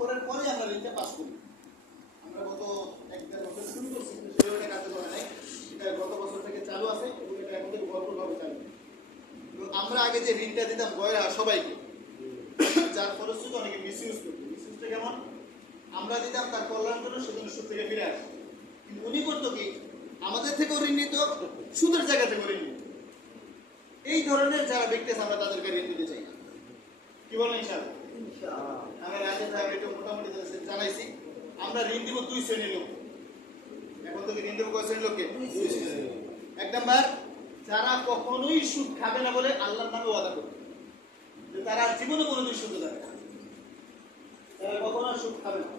করার পরে আমরা ঋণটা পাস করি। আমরা গত 1-1.5 বছর শুরু করছি, কিন্তু সেভাবে কাজে করে নাই। এটা গত বছর থেকে চালু আছে এবং এটা এখন থেকে ভরপুরভাবে চালু। আমরা আগে যে ঋণটা দিতাম গয়রা সবাইকে, যার ফলশ্রুতি অনেকে মিসইউজ করতো। মিসইউজটা কেমন? আমরা দিতাম তার কল্যাণ জন্য, সেজন্য সুদ থেকে ফিরে আসে। কিন্তু উনি করতো কি, আমাদের থেকেও ঋণ নিত, সুদের জায়গা থেকে ঋণ নিত। এই ধরনের যারা ব্যক্তি আছে আমরা তাদেরকে ঋণ দিতে চাই না। কি বলেন ইনশাআল্লাহ? আমরা রাজেশ সাহেব একটু মোটামুটি জানাইছি, আমরা ঋণ দিব 2 শ্রেণীর লোক। এখন থেকে ঋণ দেবো কয় শ্রেণীর লোককে? 2 শ্রেণীর। 1 নাম্বার, যারা কখনোই সুদ খাবে না বলে আল্লাহর নামে ওয়াদা করবে যে তারা জীবনে কোনোদিন সুদ খাবে না, তারা কখনো সুদ খাবে না।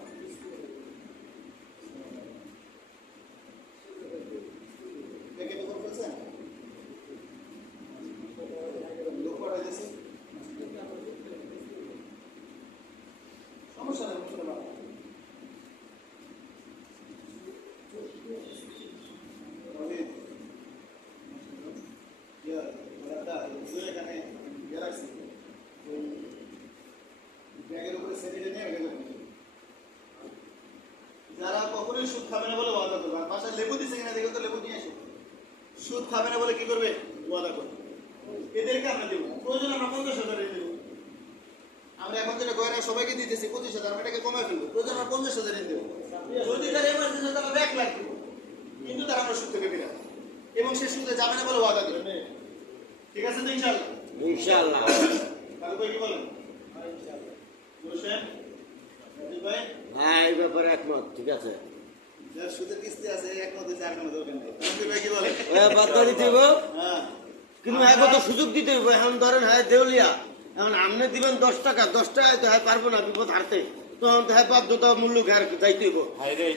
সমস্যা নেই, যারা কখনোই সুদ খাবে না বলে ওয়াদা করবে। বাসায় লেবু দিচ্ছে কিনা দেখে তো লেবু নিয়ে আসে। সুদ খাবে না বলে কি করবে? ওয়াদা করবে। এদেরকে আমরা দেবো, প্রয়োজন আমরা 50,000 দেবো। আমরা এখন যেটা গয়না সবাইকে দিতেছি 25,000, আমরা এটাকে কমায় ফেলবো। প্রয়োজন আমরা 50,000 দেবো। যদি তার এমার্জেন্সি তারা 1 লাখ দেবো, কিন্তু তারা আমরা সুদ থেকে ফিরে আসবো এবং সে সুদে যাবে না বলে ওয়াদা দেবে। ঠিক আছে তো ইনশাআল্লাহ? ইনশাআল্লাহ। তাহলে ভাই কি বলেন? বলছেন ভাই? হ্যাঁ, এই ব্যাপারে একমত। ঠিক আছে, যার সুদের কিস্তি আছে একমত হয়েছে, আর কোনো দরকার নেই। ভাই কি বলেন? বাদ করে দিব, হ্যাঁ, কিন্তু হ্যাঁ কত সুযোগ দিতে হইব। এখন ধরেন হ্যাঁ দেউলিয়া, এখন আপনি দিবেন 10 টাকা, 10 টাকায় তো হ্যাঁ পারবো না বিপদ হারতে, তখন তো হ্যাঁ বাধ্যতা মূল্য যাইতে হইব।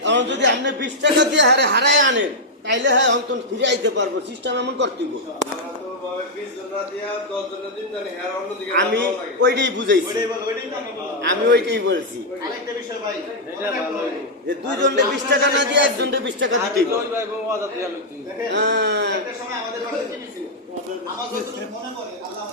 এখন যদি আপনি 20 টাকা দিয়ে হারে হারাই আনেন, তাইলে হ্যাঁ অন্তত ফিরে আইতে পারবো। সিস্টেম এমন করতে হইব। আমি ওইটাই বুঝাইছি, আমি ওইটাই বলছি আরেকটা বিষয় ভাই, যে 2 জনকে 20 টাকা না দিয়ে 1 জনকে 20 টাকা দিতে হইব। দেখেন একটা সময় আমাদের বাসায় কি ছিল, আমার যতটুকু মনে পড়ে আল্লাহ